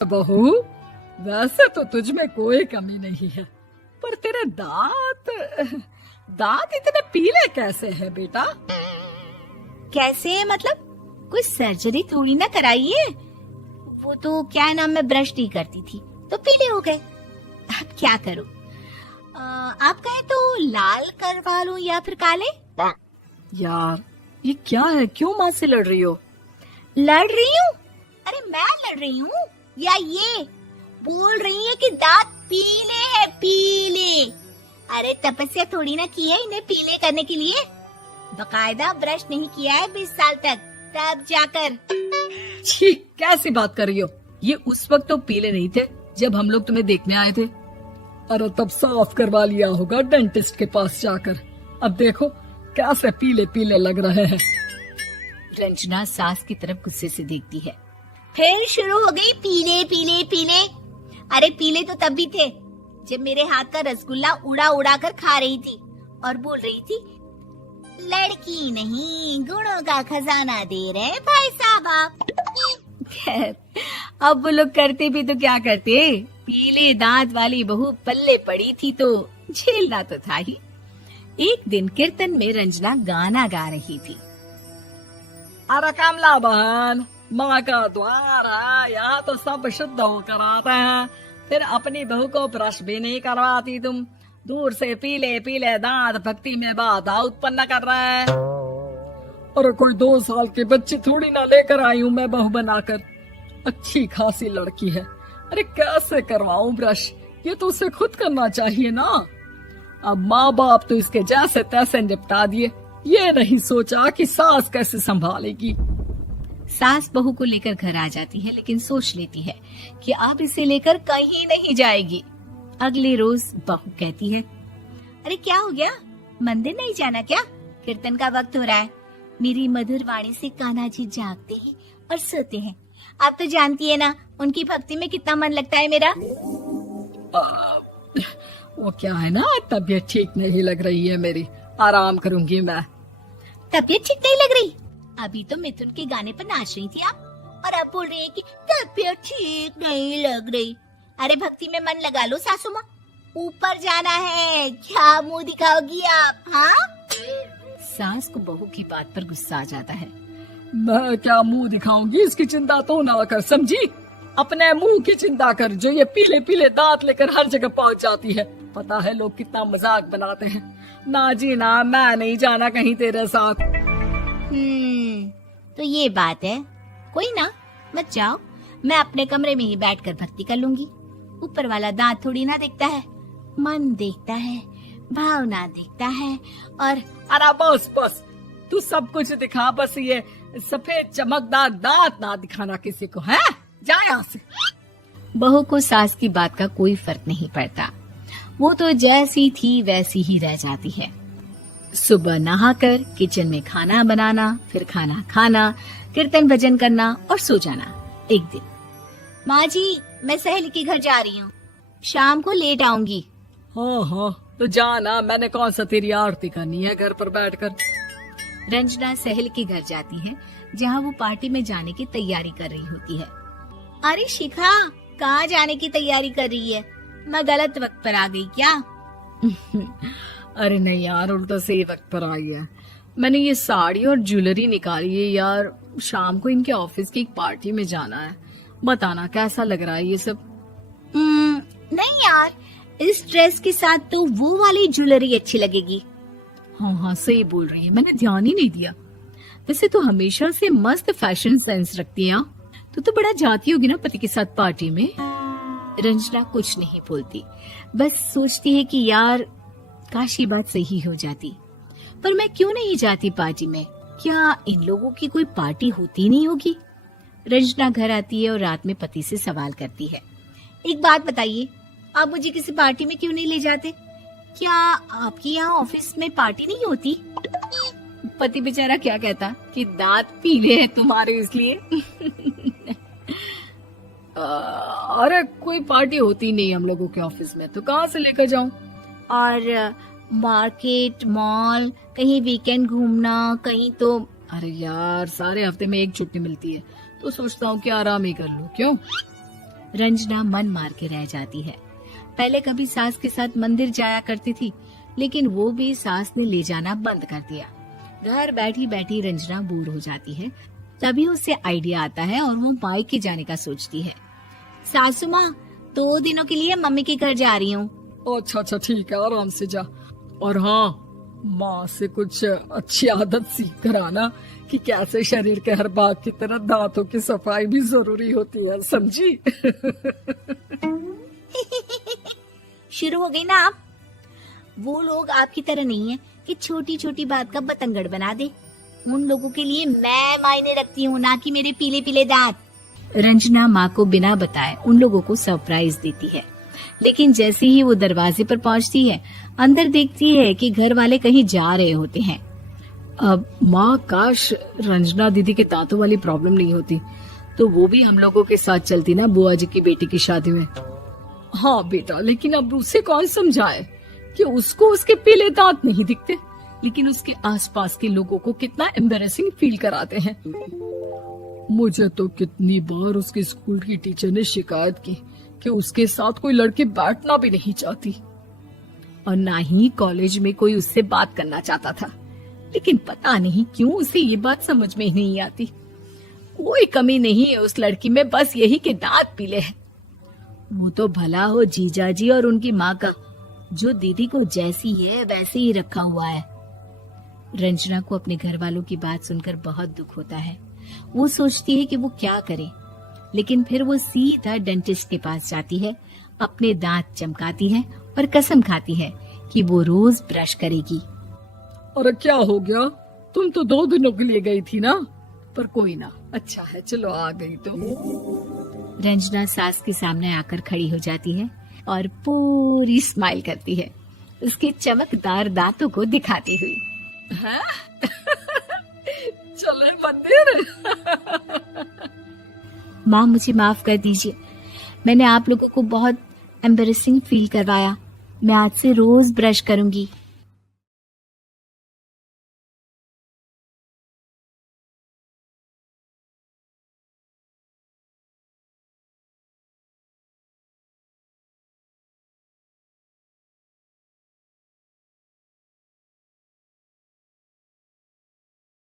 बहू, वैसे तो तुझ में कोई कमी नहीं है, पर तेरे दांत दांत इतने पीले कैसे हैं बेटा? कैसे मतलब? कोई सर्जरी थोड़ी ना कराई है। वो तो क्या नाम, मैं ब्रश नहीं करती थी तो पीले हो गए। अब क्या करूं? आप कहें तो लाल करवा लूं या फिर काले? यार ये क्या है, क्यों माँ से लड़ रही हो? लड़ रही हूँ? अरे मैं लड़ रही हूँ या ये बोल रही है कि दांत पीले हैं, पीले। अरे तपस्या थोड़ी ना की है इन्हें पीले करने के लिए। बकायदा ब्रश नहीं किया है 20 साल तक, तब जाकर। छी, कैसी बात कर रही हो? ये उस वक्त तो पीले नहीं थे जब हम लोग तुम्हें देखने आए थे। अरे तब साफ करवा लिया होगा डेंटिस्ट के पास जाकर। अब देखो कैसे पीले पीले लग रहे हैं। रंजना सास की तरफ गुस्से से देखती है। फिर शुरू हो गई पीले पीले पीले। अरे पीले तो तब भी थे जब मेरे हाथ का रसगुल्ला उड़ा उड़ा कर खा रही थी और बोल रही थी, लड़की नहीं गुणों का खजाना दे रहे भाई साहब आप। खैर, अब वो लोग करते भी तो क्या करते, पीले दांत वाली बहू पल्ले पड़ी थी तो झेलना तो था ही। एक दिन कीर्तन में रंजना गाना गा रही थी। अरे कमला बहन, माँ का द्वार है, यहाँ तो सब शुद्ध होकर आते हैं, फिर अपनी बहू को ब्रश भी नहीं करवाती तुम। दूर से पीले पीले दांत भक्ति में बाधा उत्पन्न कर रहे हैं। अरे कोई 2 साल के बच्चे थोड़ी ना लेकर आई हूँ मैं बहू बनाकर। अच्छी खासी लड़की है, अरे कैसे करवाऊं ब्रश? ये तो उसे खुद करना चाहिए ना। अब माँ बाप तो इसके जैसे तैसे निपटा दिए, ये नहीं सोचा कि सास कैसे संभालेगी। सास बहू को लेकर घर आ जाती है, लेकिन सोच लेती है कि अब इसे लेकर कहीं नहीं जाएगी। अगले रोज बहू कहती है, अरे क्या हो गया, मंदिर नहीं जाना क्या? कीर्तन का वक्त हो रहा है। मेरी मधुर वाणी से कान्हा जी जागते हैं और सोते हैं। आप तो जानती है ना उनकी भक्ति में कितना मन लगता है मेरा। वो क्या है ना, तबीयत ठीक नहीं लग रही है मेरी, आराम करूंगी मैं। तबीयत ठीक नहीं लग रही? अभी तो मिथुन के गाने पर नाच रही थी आप, और अब बोल रही है कि तबीयत ठीक नहीं लग रही। अरे भक्ति में मन लगा लो सासू माँ, ऊपर जाना है, क्या मुंह दिखाओगी आप? हाँ? सास को बहू की बात पर गुस्सा आ जाता है। मैं क्या मुंह दिखाऊंगी, इसकी चिंता तो ना कर, समझी? अपने मुंह की चिंता कर, जो ये पीले पीले दांत लेकर हर जगह पहुंच जाती है। पता है लोग कितना मजाक बनाते हैं। ना जी ना, मैं नहीं जाना कहीं तेरे साथ। तो ये बात है। कोई ना, मत जाओ, मैं अपने कमरे में ही बैठकर भक्ति कर लूंगी। ऊपर वाला दांत थोड़ी ना देखता है, मन देखता है, भावना देखता है। और अरे बस बस, तू सब कुछ दिखा, बस ये सफेद चमकदार दांत ना दिखाना किसी को, है? जा यहाँ से। बहू को सास की बात का कोई फर्क नहीं पड़ता, वो तो जैसी थी वैसी ही रह जाती है। सुबह नहाकर किचन में खाना बनाना, फिर खाना खाना, कीर्तन भजन करना और सो जाना। एक दिन, माँ जी मैं सहेली के घर जा रही हूँ, शाम को लेट आऊंगी। हाँ हाँ तो जाना, मैंने कौन सा तेरी आरती करनी है घर पर बैठकर। रंजना सहेली के घर जाती है, जहाँ वो पार्टी में जाने की तैयारी कर रही होती है। अरे शिखा, कहाँ जाने की तैयारी कर रही है? मैं गलत वक्त पर आ गई क्या? अरे नहीं यार, उल्टा सही वक्त पर आ गया। मैंने ये साड़ी और ज्वेलरी निकाली है यार, शाम को इनके ऑफिस की एक पार्टी में जाना है। बताना कैसा लग रहा है ये सब? नहीं यार, इस ड्रेस के साथ तो वो वाली ज्वेलरी अच्छी लगेगी। हाँ हाँ सही बोल रही है, मैंने ध्यान ही नहीं दिया। वैसे तो हमेशा से मस्त फैशन सेंस रखती है। तो बड़ा जाती होगी ना पति के साथ पार्टी में। रंजना कुछ नहीं बोलती, बस सोचती है कि यार काश ये बात सही हो जाती, पर मैं क्यों नहीं जाती पार्टी में? क्या इन लोगों की कोई पार्टी होती नहीं होगी? रंजना घर आती है और रात में पति से सवाल करती है, एक बात बताइए, आप मुझे किसी पार्टी में क्यों नहीं ले जाते? क्या आपके यहाँ ऑफिस में पार्टी नहीं होती? पति बेचारा क्या कहता कि दांत पीले हैं तुम्हारे इसलिए। अरे कोई पार्टी होती नहीं हम लोगों के ऑफिस में, तो कहाँ से लेकर जाऊं? और मार्केट, मॉल, कहीं वीकेंड घूमना, कहीं तो। अरे यार सारे हफ्ते में एक छुट्टी मिलती है, तो सोचता हूँ कि आराम ही कर लूं। क्यों? रंजना मन मार के रह जाती है। पहले कभी सास के साथ मंदिर जाया करती थी, लेकिन वो भी सास ने ले जाना बंद कर दिया। घर बैठी बैठी रंजना बोर हो जाती है। तभी उसे आइडिया आता है और वो मायके जाने का सोचती है। सासू माँ, 2 दिनों के लिए मम्मी के घर जा रही हूँ। अच्छा ठीक है, आराम से जा। और हाँ, माँ से कुछ अच्छी आदत सीख कर आना कि कैसे शरीर के हर भाग की तरह दांतों की सफाई भी जरूरी होती है, समझी? शुरू हो गई ना आप। वो लोग आपकी तरह नहीं है कि छोटी छोटी बात का बतंगड़ बना दे। उन लोगों के लिए मैं मायने रखती हूँ, ना कि मेरे पीले पीले दांत। रंजना माँ को बिना बताए उन लोगों को सरप्राइज देती है, लेकिन जैसे ही वो दरवाजे पर पहुंचती है, अंदर देखती है कि घर वाले कहीं जा रहे होते हैं। अब माँ, काश रंजना दीदी के दांतों वाली प्रॉब्लम नहीं होती तो वो भी हम लोगों के साथ चलती ना बुआ जी की बेटी की शादी में। हाँ बेटा, लेकिन अब उसे कौन समझाए कि उसको उसके पीले दांत नहीं दिखते, लेकिन उसके आसपास के लोगों को कितना एम्बैरेसिंग फील कराते हैं। मुझे तो कितनी बार उसके स्कूल की टीचर ने शिकायत की कि उसके साथ कोई लड़की बैठना भी नहीं चाहती, और ना ही कॉलेज में कोई उससे बात करना चाहता था। लेकिन पता नहीं क्यों उसे ये बात समझ में ही नहीं आती। कोई कमी नहीं है उस लड़की में, बस यही कि दांत पीले हैं। वो तो भला हो जीजा जी और उनकी माँ का, जो दीदी को जैसी है वैसे ही रखा हुआ है। रंजना को अपने घर वालों की बात सुनकर बहुत दुख होता है। वो सोचती है कि वो क्या करे, लेकिन फिर वो सीधा डेंटिस्ट के पास जाती है, अपने दांत चमकाती है और कसम खाती है कि वो रोज ब्रश करेगी। अरे क्या हो गया, तुम तो 2 दिनों के लिए गई थी ना, पर कोई ना, अच्छा है चलो आ गई तो। रंजना सास के सामने आकर खड़ी हो जाती है और पूरी स्माइल करती है, उसके चमकदार दांतों को दिखाती हुई। हैं? चले मंदिर। माँ, मुझे माफ कर दीजिए, मैंने आप लोगों को बहुत एम्बैरेसिंग फील करवाया। मैं आज से रोज ब्रश करूंगी।